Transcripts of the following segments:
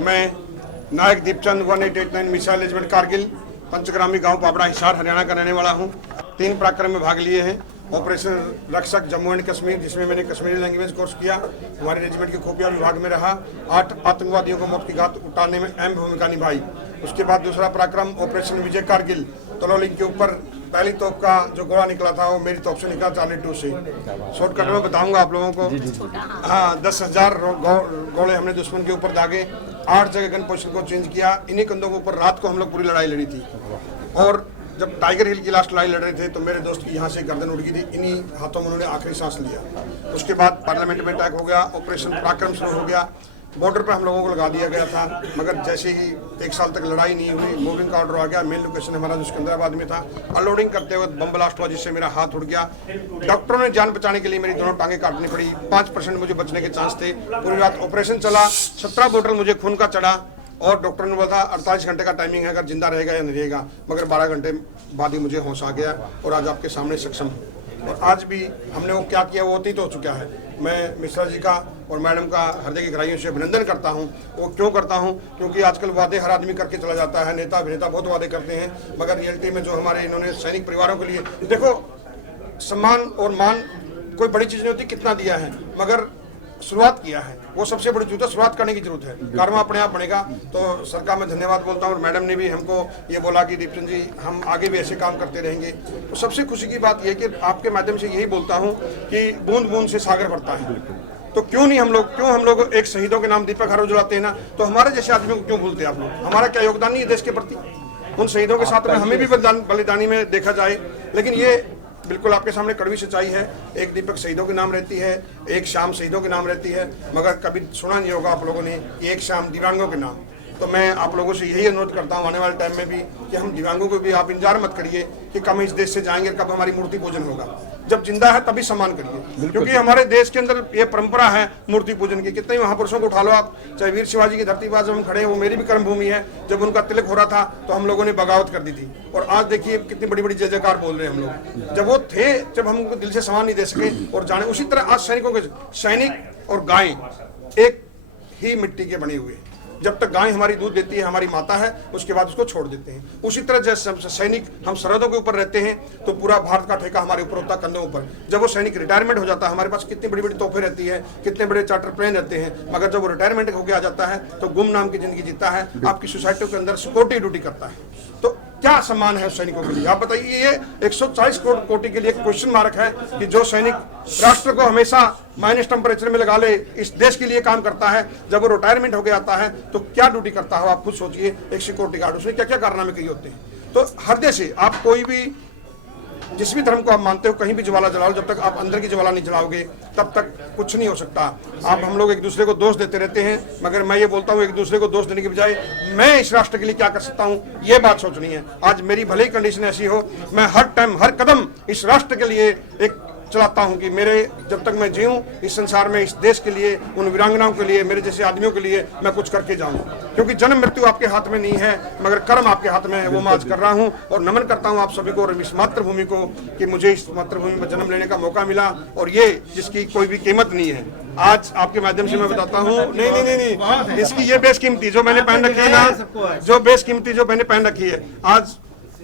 मैं नायक Deepchand 1889 missile regiment Kargil पंचग्रामी गांव पापड़ा हिसार हरियाणा का रहने वाला हूं। 3 पराक्रम में भाग लिए हैं। ऑपरेशन रक्षक जम्मू एंड कश्मीर, जिसमें मैंने कश्मीरी लैंग्वेज कोर्स किया, हमारे रेजिमेंट के खुफिया विभाग में रहा। 8 आतंकवादियों को मौत की घात उतारने में अहम भूमिका निभाई। उसके बाद दूसरा पराक्रम ऑपरेशन विजय कारगिल, तलौली के ऊपर पहली तोप का जो गोला निकला था वो मेरी तोप से निकला, चार्ली 2 से। शॉर्टकट में बताऊंगा आप लोगों को। हाँ, 10,000 गोले हमने दुश्मन के ऊपर दागे। 8 जगह गन पोजिशन को चेंज किया। इन्हीं कंधों के ऊपर रात को हम लोग पूरी लड़ाई लड़ी थी। और जब टाइगर हिल की लास्ट लड़ाई लड़ रहे थे तो मेरे दोस्त की यहाँ से गर्दन उड़ गई थी। इन्हीं हाथों में उन्होंने आखिरी सांस लिया। उसके बाद पार्लियामेंट में अटैक हो गया, ऑपरेशन पराक्रम शुरू हो गया। बॉर्डर पर हम लोगों को लगा दिया गया था, मगर जैसे ही 1 साल तक लड़ाई नहीं हुई, मूविंग का ऑर्डर आ गया। मेन लोकेशन हमारा जो सिकंदराबाद में था। अनलोडिंग करते वक्त बम ब्लास्ट हुआ, जिससे मेरा हाथ उड़ गया। डॉक्टरों ने जान बचाने के लिए मेरी दोनों टांगे काटनी पड़ी। 5% मुझे बचने के चांस थे। पूरी रात ऑपरेशन चला। 17 बोतल मुझे खून का चढ़ा और डॉक्टर ने बोला 48 घंटे का टाइमिंग है, अगर जिंदा रहेगा या नहीं रहेगा। मगर 12 घंटे बाद ही मुझे होश आ गया और आज आपके सामने सक्षम हूँ। और आज भी हमने वो क्या किया वो अतीत हो चुका है। मैं मिश्रा जी का और मैडम का हृदय की गहराइयों से अभिनंदन करता हूँ। वो क्यों करता हूँ? क्योंकि आजकल वादे हर आदमी करके चला जाता है। नेता अभिनेता बहुत वादे करते हैं, मगर रियलिटी में जो हमारे इन्होंने सैनिक परिवारों के लिए, देखो, सम्मान और मान कोई बड़ी चीज़ नहीं होती, कितना दिया है, मगर शुरुआत किया है, वो सबसे बड़ी जरूरत है। शुरुआत करने की जरूरत है, कारवा अपने आप बनेगा। तो सरकार में धन्यवाद बोलता हूँ। और मैडम ने भी हमको ये बोला कि दीपचंद जी, हम आगे भी ऐसे काम करते रहेंगे। तो सबसे खुशी की बात यह कि आपके माध्यम से यही बोलता हूँ कि बूंद बूंद से सागर भरता है। तो क्यों हम लोग एक शहीदों के नाम दीपक हर रोज जलाते हैं ना, तो हमारे जैसे आदमियों को क्यों भूलते हैं आप लोग? हमारा क्या योगदान नहीं है देश के प्रति? उन शहीदों के साथ में हमें भी बलिदानी में देखा जाए। लेकिन ये बिल्कुल आपके सामने कड़वी सच्चाई है। एक दीपक शहीदों के नाम रहती है, एक शाम शहीदों के नाम रहती है, मगर कभी सुना नहीं होगा आप लोगों ने कि एक शाम दिव्यांगों के नाम। तो मैं आप लोगों से यही अनुरोध करता हूँ आने वाले टाइम में भी कि हम दिव्यांगों को भी आप इंतजार मत करिए कि कब इस देश से जाएंगे, कब हमारी मूर्ति पूजन होगा। जब जिंदा है तभी सम्मान करिए, क्योंकि हमारे देश के अंदर ये परंपरा है मूर्ति पूजन की। कितने महापुरुषों को उठा लो आप, चाहे वीर शिवाजी की धरती पर हम खड़े हैं, वो मेरी भी कर्मभूमि है। जब उनका तिलक हो रहा था तो हम लोगों ने बगावत कर दी थी, और आज देखिए कितनी बड़ी बड़ी जय जयकार बोल रहे हैं हम लोग। जब वो थे, जब हम उनको दिल से सम्मान नहीं दे सके और जाने, उसी तरह आज सैनिकों के, सैनिक और गाय एक ही मिट्टी के बने हुए हैं। जब तक गाय हमारी दूध देती है, हमारी माता है, उसके बाद उसको छोड़ देते हैं। उसी तरह जैसे सैनिक हम सरहदों के ऊपर रहते हैं तो पूरा भारत का ठेका हमारे ऊपर होता है, कंधों ऊपर। जब वो सैनिक रिटायरमेंट हो जाता है, हमारे पास कितनी बड़ी बड़ी तोहफे रहती है, कितने बड़े चार्टर प्लेन रहते हैं, मगर जब वो रिटायरमेंट होकर आ जाता है तो गुमनाम की जिंदगी जीता है, आपकी सोसाइटी के अंदर सिक्योरिटी ड्यूटी करता है। तो क्या सम्मान है उस सैनिकों के लिए? आप बताइए। ये 140 करोड़ कोटि के लिए क्वेश्चन मार्क है कि जो सैनिक राष्ट्र को हमेशा माइनस टेम्परेचर में लगा ले, इस देश के लिए काम करता है, जब वो रिटायरमेंट हो गया आता है तो क्या ड्यूटी करता है? आप खुद सोचिए। एक सिक्योरिटी गार्ड, उसने क्या क्या कारनामे किए होते हैं। तो हृदय से आप कोई भी, जिस भी धर्म को आप मानते हो, कहीं भी ज्वाला जलाओ, जब तक आप अंदर की ज्वाला नहीं जलाओगे तब तक कुछ नहीं हो सकता। आप हम लोग एक दूसरे को दोष देते रहते हैं, मगर मैं ये बोलता हूँ एक दूसरे को दोष देने के बजाय मैं इस राष्ट्र के लिए क्या कर सकता हूँ, ये बात सोचनी है। आज मेरी भले ही कंडीशन ऐसी हो, मैं हर टाइम हर कदम इस राष्ट्र के लिए एक चलाता हूं कि मेरे, जब तक मैं जीऊं इस संसार में, इस देश के लिए, उन वीरांगनाओं के लिए, मेरे जैसे आदमियों के लिए मैं कुछ करके जाऊं। क्योंकि जन्म मृत्यु आपके हाथ में नहीं है, मगर कर्म आपके हाथ में है। वो मैं आज कर रहा हूं और नमन करता हूं आप सभी को और इस मातृभूमि को कि मुझे इस मातृभूमि में जन्म लेने का मौका मिला, और ये जिसकी कोई भी कीमत नहीं है। आज आपके माध्यम से मैं बताता हूँ, नहीं, इसकी ये बेशकीमती जो मैंने पहन रखी है ना, जो बेशकीमती जो मैंने पहन रखी है, आज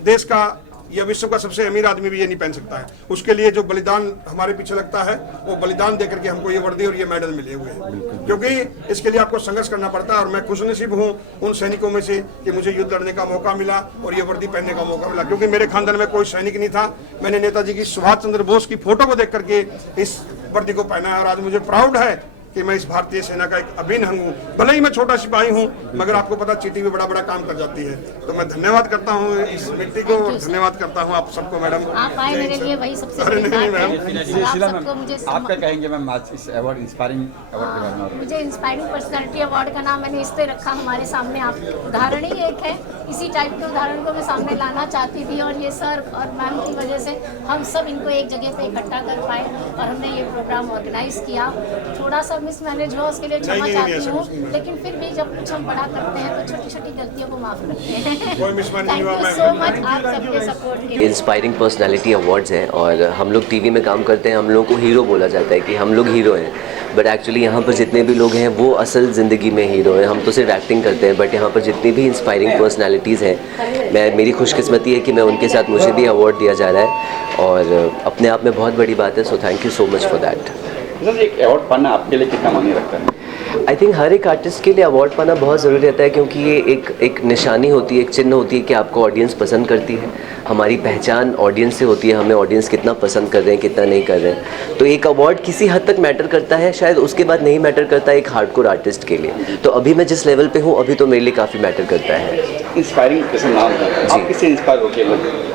देश का या विश्व का सबसे अमीर आदमी भी ये नहीं पहन सकता है। उसके लिए जो बलिदान हमारे पीछे लगता है, वो बलिदान देकर के हमको ये वर्दी और ये मेडल मिले हुए हैं। क्योंकि इसके लिए आपको संघर्ष करना पड़ता है, और मैं खुशनसीब हूँ उन सैनिकों में से कि मुझे युद्ध लड़ने का मौका मिला और ये वर्दी पहनने का मौका मिला। क्योंकि मेरे खानदान में कोई सैनिक नहीं था, मैंने नेताजी की सुभाष चंद्र बोस की फोटो को देख करके इस वर्दी को पहना है, और आज मुझे प्राउड है कि मैं इस भारतीय सेना का एक अभिन्न अंग हूँ। भले ही मैं छोटा सिपाही हूँ, मगर आपको पता चीटी भी बड़ा बड़ा काम कर जाती है। तो मैं धन्यवाद करता हूँ इस मिट्टी को, और धन्यवाद करता हूँ आप सबको। मैडम, आप आए मेरे लिए वही सबसे बड़ी बात है। आप क्या कहेंगे मैम आज इस अवार्ड, इंस्पायरिंग अवार्ड के बारे में? मुझे इंस्पायरिंग पर्सनालिटी अवार्ड का नाम मैंने इसलिए रखा, हमारे सामने आप उदाहरण ही एक है। इसी टाइप के उदाहरण को मैं सामने लाना चाहती थी, और ये सर और मैम की वजह से हम सब इनको एक जगह पे इकट्ठा कर पाए और हमने ये प्रोग्राम ऑर्गेनाइज किया। थोड़ा सा मिसमैनेज हुआ, उसके लिए क्षमा चाहती हूँ, लेकिन फिर भी जब कुछ हम बड़ा करते हैं तो छोटी छोटी गलतियों को माफ करते हैं। कोई मिसमैच नहीं थैंक हुआ यू मैम। सो मच आप सबके सपोर्ट के लिए। इंस्पायरिंग पर्सनालिटी अवार्ड्स हैं और हम लोग टीवी में काम करते हैं, हम लोगों को हीरो बोला जाता है कि हम लोग हीरो हैं, बट एक्चुअली यहाँ पर जितने भी लोग हैं वो असल ज़िंदगी में हीरो हैं। हम तो सिर्फ एक्टिंग करते हैं, बट यहाँ पर जितनी भी इंस्पायरिंग पर्सनालिटीज़ हैं, मेरी खुशकिस्मती है कि मैं उनके साथ मुझे भी अवार्ड दिया जा रहा है और अपने आप में बहुत बड़ी बात है। So thank you so much for that. Sir, एक अवार्ड पाना आपके लिए कितना मायने रखता है? आई थिंक हर एक आर्टिस्ट के लिए अवार्ड पाना बहुत ज़रूरी रहता है, क्योंकि ये एक निशानी होती है, एक चिन्ह होती है कि आपको ऑडियंस पसंद करती है। हमारी पहचान ऑडियंस से होती है, हमें ऑडियंस कितना पसंद कर रहे हैं, कितना नहीं कर रहे हैं। तो एक अवार्ड किसी हद तक मैटर करता है, शायद उसके बाद नहीं मैटर करता एक हार्डकोर आर्टिस्ट के लिए। तो अभी मैं जिस लेवल पे हूँ अभी तो मेरे लिए काफ़ी मैटर करता है। इंस्पायरिंग जैसे नाम है, आप किससे इंस्पायर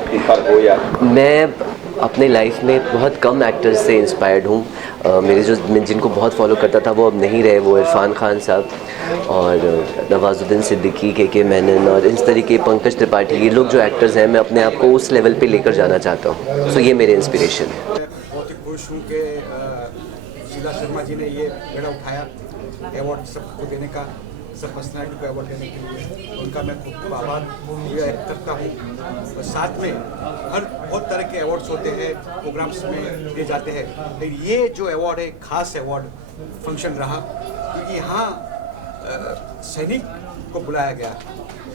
इंस्पायर हो? या मैं अपने लाइफ में बहुत कम एक्टर्स से इंस्पायर्ड हूँ। मैं जिनको बहुत फॉलो करता था वो अब नहीं रहे, वो इरफान खान साहब और नवाजुद्दीन सिद्दीकी, के मेनन और इस तरीके पंकज त्रिपाठी, ये लोग जो एक्टर्स हैं, मैं अपने आप को उस लेवल पे लेकर जाना चाहता हूँ। सो ये मेरे इंस्पिरेशन है। बहुत ही खुश हूँ कि शीला शर्मा जी ने ये बेड़ा उठाया अवार्ड सबको देने का, सब पर्सनैलिटी को अवार्ड देने के लिए। उनका मैं खूब आभार व्यक्त करता हूँ। और साथ में हर बहुत तरह के अवार्ड्स होते हैं, प्रोग्राम्स में दिए जाते हैं, लेकिन ये जो अवार्ड है खास अवार्ड फंक्शन रहा, क्योंकि यहाँ सैनिक को बुलाया गया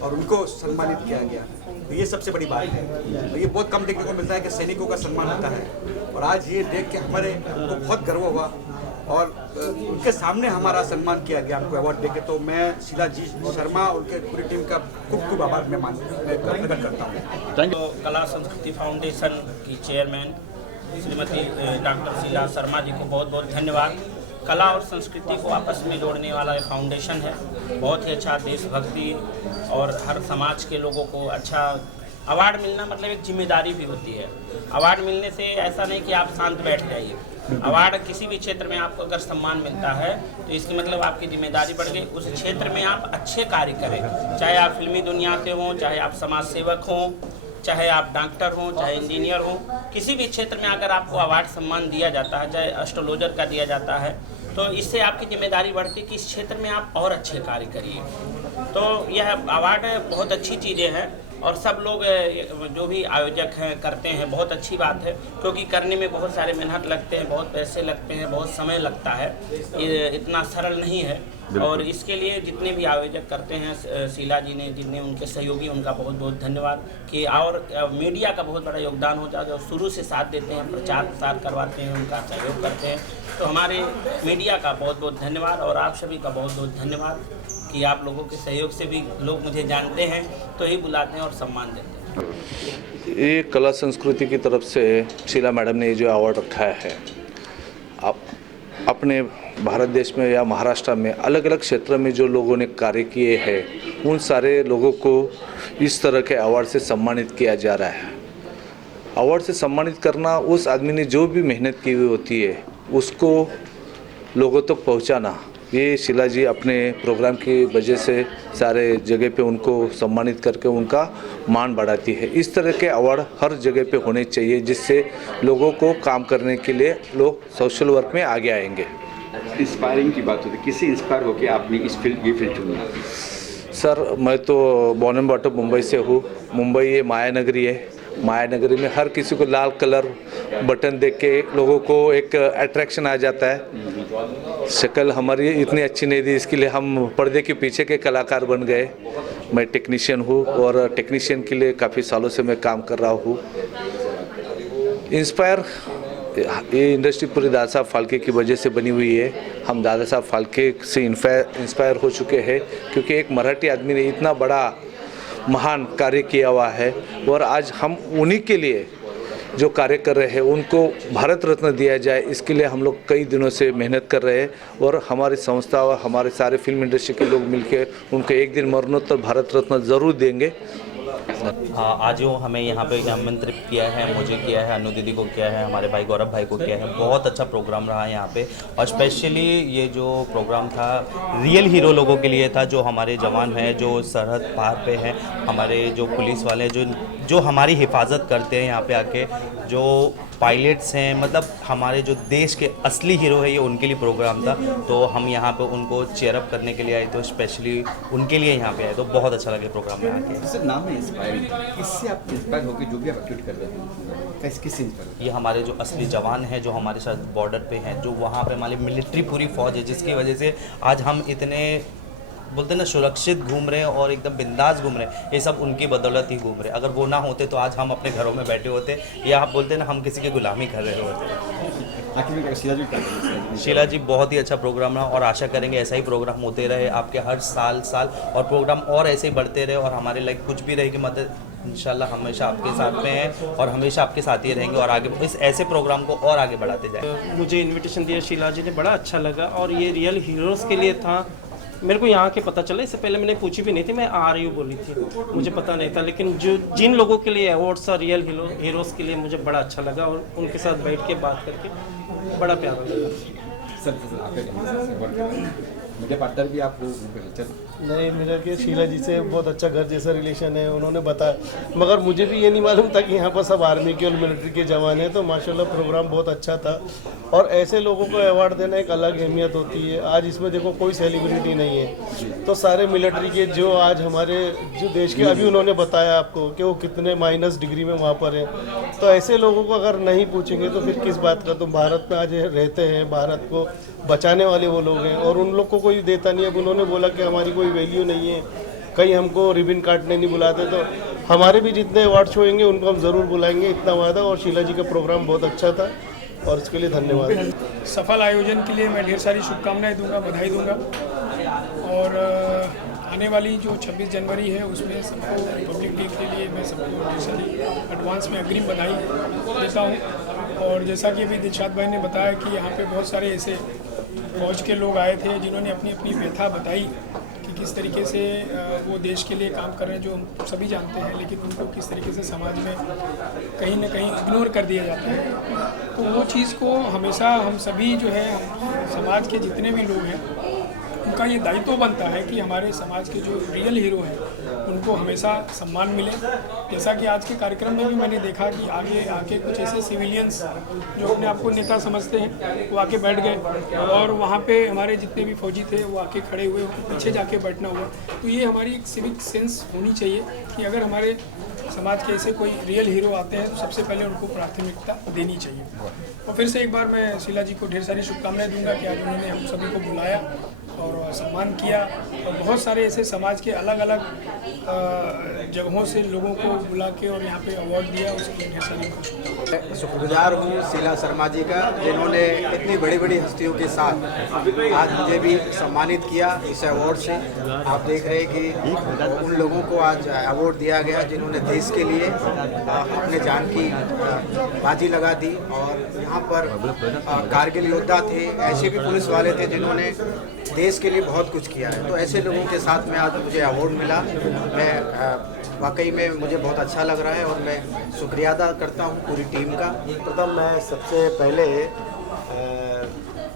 और उनको सम्मानित किया गया। तो ये सबसे बड़ी बात है। तो ये बहुत कम देखने को मिलता है कि सैनिकों का सम्मान होता है, और आज ये देख के हमारे को बहुत गर्व हुआ और उनके सामने हमारा सम्मान किया गया हमको अवार्ड देके। तो मैं शीला जी शर्मा और उनके पूरी टीम का खूब खूब आभार मैं प्रकट करता हूँ। तो कला संस्कृति फाउंडेशन की चेयरमैन श्रीमती डॉक्टर शीला शर्मा जी को बहुत बहुत धन्यवाद। कला और संस्कृति को आपस में जोड़ने वाला एक फाउंडेशन है, बहुत ही अच्छा, देशभक्ति और हर समाज के लोगों को अच्छा अवार्ड मिलना मतलब एक जिम्मेदारी भी होती है। अवार्ड मिलने से ऐसा नहीं कि आप शांत बैठ जाइए। अवार्ड किसी भी क्षेत्र में आपको अगर सम्मान मिलता है तो इसकी मतलब आपकी जिम्मेदारी बढ़ गई, उस क्षेत्र में आप अच्छे कार्य करें, चाहे आप फिल्मी दुनिया से हों, चाहे आप समाज सेवक हों, चाहे आप डॉक्टर हों, चाहे इंजीनियर हों, किसी भी क्षेत्र में अगर आपको अवार्ड सम्मान दिया जाता है, चाहे एस्ट्रोलॉजर का दिया जाता है, तो इससे आपकी जिम्मेदारी बढ़ती है कि इस क्षेत्र में आप और अच्छे कार्य करिए। तो यह अवार्ड बहुत अच्छी चीज़ें हैं और सब लोग जो भी आयोजक हैं करते हैं, बहुत अच्छी बात है, क्योंकि करने में बहुत सारे मेहनत लगते हैं, बहुत पैसे लगते हैं, बहुत समय लगता है, इतना सरल नहीं है। और इसके लिए जितने भी आयोजक करते हैं, शीला जी ने, जितने उनके सहयोगी, उनका बहुत बहुत धन्यवाद। कि और मीडिया का बहुत बड़ा योगदान होता है, जो शुरू से साथ देते हैं, प्रचार प्रसार करवाते हैं, उनका सहयोग करते हैं। तो हमारे मीडिया का बहुत बहुत धन्यवाद और आप सभी का बहुत बहुत धन्यवाद कि आप लोगों के सहयोग से भी लोग मुझे जानते हैं, तो ही बुलाते हैं और सम्मान देते हैं। ये कला संस्कृति की तरफ से शीला मैडम ने ये जो अवार्ड रखाया है, आप अपने भारत देश में या महाराष्ट्र में अलग अलग क्षेत्र में जो लोगों ने कार्य किए हैं, उन सारे लोगों को इस तरह के अवार्ड से सम्मानित किया जा रहा है। अवार्ड से सम्मानित करना, उस आदमी ने जो भी मेहनत की हुई होती है उसको लोगों तक पहुंचाना, ये शीला जी अपने प्रोग्राम की वजह से सारे जगह पे उनको सम्मानित करके उनका मान बढ़ाती है। इस तरह के अवार्ड हर जगह पे होने चाहिए, जिससे लोगों को काम करने के लिए लोग सोशल वर्क में आगे आएंगे। इंस्पायरिंग की बात होती है, किससे इंस्पायर होकर आपने ये फील्ड चुनी? सर, मैं तो बॉर्न एंड बॉटअप मुंबई से हूँ। मुंबई ये माया नगरी है। माया नगरी में हर किसी को लाल कलर बटन देख के लोगों को एक अट्रैक्शन आ जाता है। शक्ल हमारी इतनी अच्छी नहीं थी, इसके लिए हम पर्दे के पीछे के कलाकार बन गए। मैं टेक्नीशियन हूँ और टेक्नीशियन के लिए काफ़ी सालों से मैं काम कर रहा हूँ। इंस्पायर, ये इंडस्ट्री पूरी दादा साहब फाल्के की वजह से बनी हुई है। हम दादा साहब फाल्के से इंस्पायर हो चुके हैं, क्योंकि एक मराठी आदमी ने इतना बड़ा महान कार्य किया हुआ है और आज हम उन्हीं के लिए जो कार्य कर रहे हैं उनको भारत रत्न दिया जाए, इसके लिए हम लोग कई दिनों से मेहनत कर रहे हैं। और हमारी संस्था और हमारे सारे फिल्म इंडस्ट्री के लोग मिलकर उनको एक दिन मरणोत्तर भारत रत्न ज़रूर देंगे। आज जो हमें यहाँ पे आमंत्रित किया है, मुझे किया है, अनु दीदी को किया है, हमारे भाई गौरव भाई को किया है, बहुत अच्छा प्रोग्राम रहा है यहाँ पे। और स्पेशली ये जो प्रोग्राम था रियल हीरो लोगों के लिए था, जो हमारे जवान हैं, जो सरहद पार पे हैं, हमारे जो पुलिस वाले जो हमारी हिफाजत करते हैं यहाँ पे आके, जो पायलट्स हैं, मतलब हमारे जो देश के असली हीरो है, ये उनके लिए प्रोग्राम था। तो हम यहाँ पे उनको चेयर अप करने के लिए आए, तो स्पेशली उनके लिए यहाँ पे आए, तो बहुत अच्छा लगे प्रोग्राम में आके। सर नाम है इंस्पायरिंग, इससे आप इंस्पायर होकर जो भी आप एक्टिविटी कर रहे हैं किस चीज़ पर? ये हमारे जो असली जवान हैं, जो हमारे साथ बॉर्डर पे हैं, जो वहाँ पे हमारी मिलिट्री पूरी फौज है, जिसकी वजह से आज हम इतने बोलते हैं ना सुरक्षित घूम रहे हैं और एकदम बिंदास घूम रहे हैं, ये सब उनकी बदौलत ही घूम रहे हैं। अगर वो ना होते तो आज हम अपने घरों में बैठे होते, या आप बोलते हैं ना हम किसी की गुलामी कर रहे होते। आखिर में शीला जी क्या करेंगे? शीला जी बहुत ही अच्छा प्रोग्राम रहा और आशा करेंगे ऐसा ही प्रोग्राम होते रहे आपके हर साल और प्रोग्राम और ऐसे ही बढ़ते रहे, और हमारे लाइक कुछ भी रहेगी मदद इंशाल्लाह हमेशा आपके साथ में हैं और हमेशा आपके साथ ही रहेंगे, और आगे इस ऐसे प्रोग्राम को और आगे बढ़ाते जाएं। मुझे इनविटेशन दिया शीला जी ने, बड़ा अच्छा लगा, और ये रियल हीरोज़ के लिए था। मेरे को यहाँ के पता चला, इससे पहले मैंने पूछी भी नहीं थी, मैं आ रही हूँ बोली थी, मुझे पता नहीं था। लेकिन जिन लोगों के लिए अवार्ड्स और रियल हीरोज़ के लिए मुझे बड़ा अच्छा लगा, और उनके साथ बैठ के बात करके बड़ा प्यारा लगा। मुझे पार्टनर भी आप नहीं, मेरा कि शीला जी से बहुत अच्छा घर जैसा रिलेशन है, उन्होंने बताया, मगर मुझे भी ये नहीं मालूम था कि यहाँ पर सब आर्मी के और मिलिट्री के जवान हैं। तो माशाल्लाह प्रोग्राम बहुत अच्छा था, और ऐसे लोगों को अवार्ड देना एक अलग अहमियत होती है। आज इसमें देखो कोई सेलिब्रिटी नहीं है, तो सारे मिलिट्री के जो आज हमारे जो देश के, अभी उन्होंने बताया आपको कि वो कितने माइनस डिग्री में वहाँ पर है, तो ऐसे लोगों को अगर नहीं पूछेंगे तो फिर किस बात का। तुम भारत में आज रहते हैं, भारत को बचाने वाले वो लोग हैं, और उन लोग को कोई देता नहीं। अब उन्होंने बोला कि हमारी कोई वैल्यू नहीं है, कहीं हमको रिबन काटने नहीं बुलाते, तो हमारे भी जितने अवार्ड्स होंगे उनको हम ज़रूर बुलाएंगे, इतना वादा। और शीला जी का प्रोग्राम बहुत अच्छा था, और इसके लिए धन्यवाद। सफल आयोजन के लिए मैं ढेर सारी शुभकामनाएं दूंगा, बधाई दूंगा, और आने वाली जो 26 जनवरी है उसमें सबको रिपब्लिक डे के लिए मैं सबको ढेर सारी एडवांस में अग्रिम बधाई देता हूँ। और जैसा कि अभी दिलशाद भाई ने बताया कि यहाँ पे बहुत सारे ऐसे फौज के लोग आए थे जिन्होंने अपनी अपनी व्यथा बताई कि किस तरीके से वो देश के लिए काम कर रहे हैं, जो हम सभी जानते हैं, लेकिन उनको किस तरीके से समाज में कहीं ना कहीं इग्नोर कर दिया जाता है। तो वो चीज़ को हमेशा हम सभी जो है, समाज के जितने भी लोग हैं, उनका ये दायित्व बनता है कि हमारे समाज के जो रियल हीरो हैं उनको हमेशा सम्मान मिले। जैसा कि आज के कार्यक्रम में भी मैंने देखा कि आगे आके कुछ ऐसे सिविलियंस जो अपने आप को नेता समझते हैं वो आके बैठ गए, और वहाँ पे हमारे जितने भी फौजी थे वो आके खड़े हुए, पीछे जाके बैठना हुआ। तो ये हमारी एक सिविक सेंस होनी चाहिए कि अगर हमारे समाज के ऐसे कोई रियल हीरो आते हैं तो सबसे पहले उनको प्राथमिकता देनी चाहिए। और फिर से एक बार मैं शीला जी को ढेर सारी शुभकामनाएं दूंगा कि आज उन्होंने हम सभी को बुलाया और सम्मान किया, और बहुत सारे ऐसे समाज के अलग अलग जगहों से लोगों को बुला के और यहाँ पे अवार्ड दिया, उसके लिए ढेर सारी शुक्रगुजार हूँ शीला शर्मा जी का, जिन्होंने इतनी बड़ी बड़ी हस्तियों के साथ आज मुझे भी सम्मानित किया इस अवार्ड से। आप देख रहे हैं कि उन लोगों को आज अवार्ड दिया गया जिन्होंने देश के लिए अपने जान की बाजी लगा दी, और यहाँ पर कारगिल योद्धा थे, ऐसे भी पुलिस वाले थे जिन्होंने देश के लिए बहुत कुछ किया है। तो ऐसे लोगों के साथ में आज मुझे अवार्ड मिला, मैं वाकई में मुझे बहुत अच्छा लग रहा है, और मैं शुक्रिया अदा करता हूँ पूरी टीम का। प्रथम मैं सबसे पहले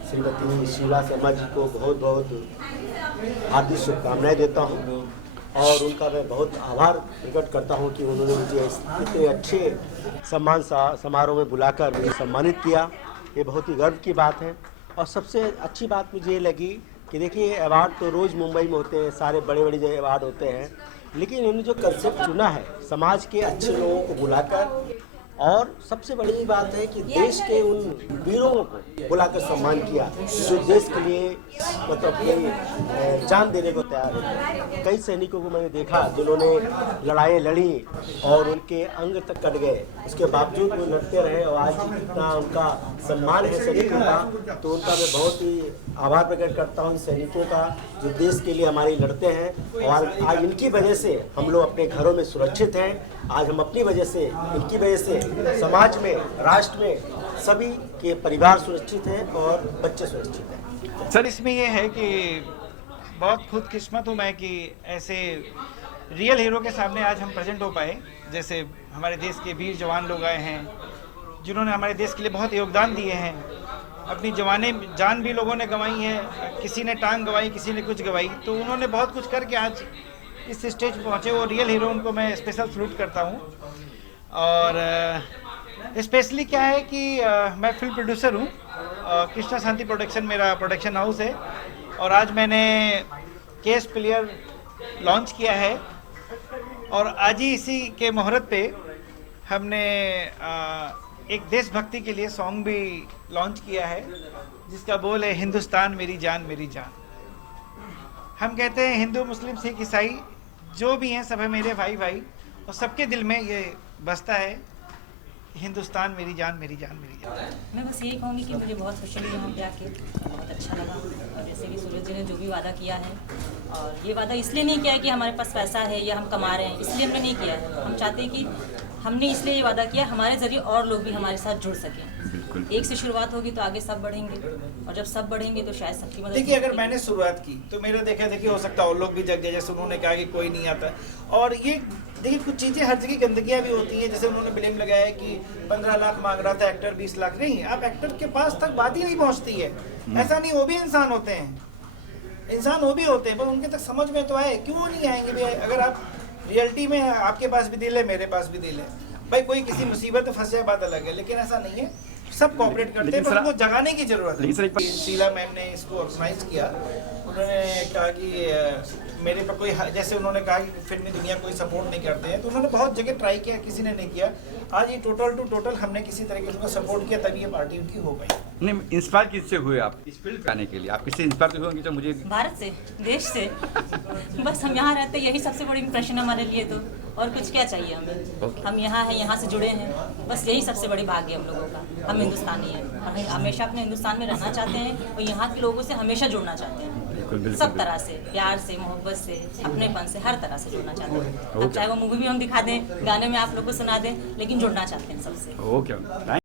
श्रीमती शीला शर्मा जी को बहुत बहुत हार्दिक शुभकामनाएं देता हूँ, और उनका मैं बहुत आभार प्रकट करता हूँ कि उन्होंने मुझे इतने अच्छे सम्मान समारोह में बुलाकर मुझे सम्मानित किया। ये बहुत ही गर्व की बात है। और सबसे अच्छी बात मुझे ये लगी कि देखिए, अवार्ड तो रोज़ मुंबई में होते हैं, सारे बड़े बड़े जो अवार्ड होते हैं, लेकिन इन्होंने जो कंसेप्ट चुना है समाज के अच्छे लोगों को बुलाकर, और सबसे बड़ी बात है कि देश के उन वीरों को बुलाकर सम्मान किया जो देश के लिए मतलब जान देने को तैयार है। कई सैनिकों को मैंने देखा जिन्होंने लड़ाई लड़ी और उनके अंग तक कट गए, उसके बावजूद वो लड़ते रहे, और आज इतना उनका सम्मान है सैनिकों का, तो उनका मैं बहुत ही आभार प्रकट करता हूँ सैनिकों का जो देश के लिए हमारे लड़ते हैं। और आज इनकी वजह से हम लोग अपने घरों में सुरक्षित हैं। आज हम अपनी वजह से, इनकी वजह से समाज में, राष्ट्र में सभी के परिवार सुरक्षित हैं और बच्चे सुरक्षित हैं। सर, इसमें यह है कि बहुत खुदकिस्मत हूँ मैं कि ऐसे रियल हीरो के सामने आज हम प्रेजेंट हो पाए। जैसे हमारे देश के वीर जवान लोग आए हैं जिन्होंने हमारे देश के लिए बहुत योगदान दिए हैं। अपनी जान भी लोगों ने गंवाई है, किसी ने टांग गंवाई, किसी ने कुछ गंवाई, तो उन्होंने बहुत कुछ करके आज इस स्टेज पर पहुँचे। वो रियल हीरो, उनको मैं स्पेशल सलूट करता हूँ। और स्पेशली क्या है कि मैं फिल्म प्रोड्यूसर हूँ, कृष्णा शांति प्रोडक्शन मेरा प्रोडक्शन हाउस है, और आज मैंने केस प्लेयर लॉन्च किया है। और आज ही इसी के मुहूर्त पे हमने एक देशभक्ति के लिए सॉन्ग भी लॉन्च किया है जिसका बोल है हिंदुस्तान मेरी जान मेरी जान। हम कहते हैं हिंदू मुस्लिम सिख ईसाई जो भी हैं सब है मेरे भाई भाई, और सबके दिल में ये बसता है हिंदुस्तान मेरी जान मेरी जान मेरी जान। मैं बस यही कहूँगी कि मुझे बहुत खुशी हुई यहाँ पे आके, बहुत अच्छा लगा। और जैसे कि सूरज जी ने जो भी वादा किया है, और ये वादा इसलिए नहीं किया है कि हमारे पास पैसा है या हम कमा रहे हैं, इसलिए हमने नहीं किया है। हम चाहते हैं कि हमने इसलिए ये वादा किया हमारे ज़रिए और लोग भी हमारे साथ जुड़ सकें। एक से शुरुआत होगी तो आगे सब बढ़ेंगे, और जब सब बढ़ेंगे तो शायद सबकी मदद। देखिए, अगर मैंने शुरुआत की तो मेरा देखा देखिए हो सकता है और लोग भी जग गए। जैसे उन्होंने कहा कि कोई नहीं आता, और ये देखिए कुछ चीज़ें हर जगह गंदगियाँ भी होती हैं। जैसे उन्होंने ब्लेम लगाया कि 15 लाख मांग रहा था एक्टर, 20 लाख नहीं। आप एक्टर के पास तक बात ही नहीं पहुँचती है। ऐसा नहीं, वो भी इंसान होते हैं, इंसान वो भी होते हैं, पर उनके तक समझ में तो आए, क्यों नहीं आएंगे भैया। अगर आप रियलिटी में आपके पास भी दिल है, मेरे पास भी दिल है भाई, कोई किसी मुसीबत में फंस जाए बात अलग है, लेकिन ऐसा नहीं है, सब कोऑपरेट करते हैं, पर उनको जगाने की जरूरत है। शीला मैम ने इसको ऑर्गेनाइज किया। उन्होंने कहा कि मेरे पर कोई, जैसे उन्होंने कहा कि फिल्मी दुनिया कोई सपोर्ट नहीं करते हैं, तो उन्होंने बहुत जगह ट्राई किया, किसी ने नहीं किया। आज ये टोटल टू टोटल हमने किसी तरीके से सपोर्ट किया, तभी ये पार्टी उनकी हो पाई। नहीं, इंस्पायर किससे हुए आप इस फील्ड पे आने के लिए? आप किससे इंस्पायर हुए कि मुझे? भारत से, देश से। बस हम यहाँ रहते, यही सबसे बड़ी इम्प्रेशन हमारे लिए, तो और कुछ क्या चाहिए हमें। हम यहाँ हैं, यहाँ से जुड़े हैं, बस यही सबसे बड़ी भाग्य हम लोगों का। हम हिंदुस्तानी हैं और हमेशा अपने हिंदुस्तान में रहना चाहते हैं, और यहाँ के लोगों से हमेशा जुड़ना चाहते हैं। सब तरह से, प्यार से, मोहब्बत से, अपनेपन से, हर तरह से जुड़ना चाहते हैं। अब चाहे वो मूवी भी हम दिखा दें, गाने में आप लोग को सुना दें, लेकिन जुड़ना चाहते हैं सबसे। ओके।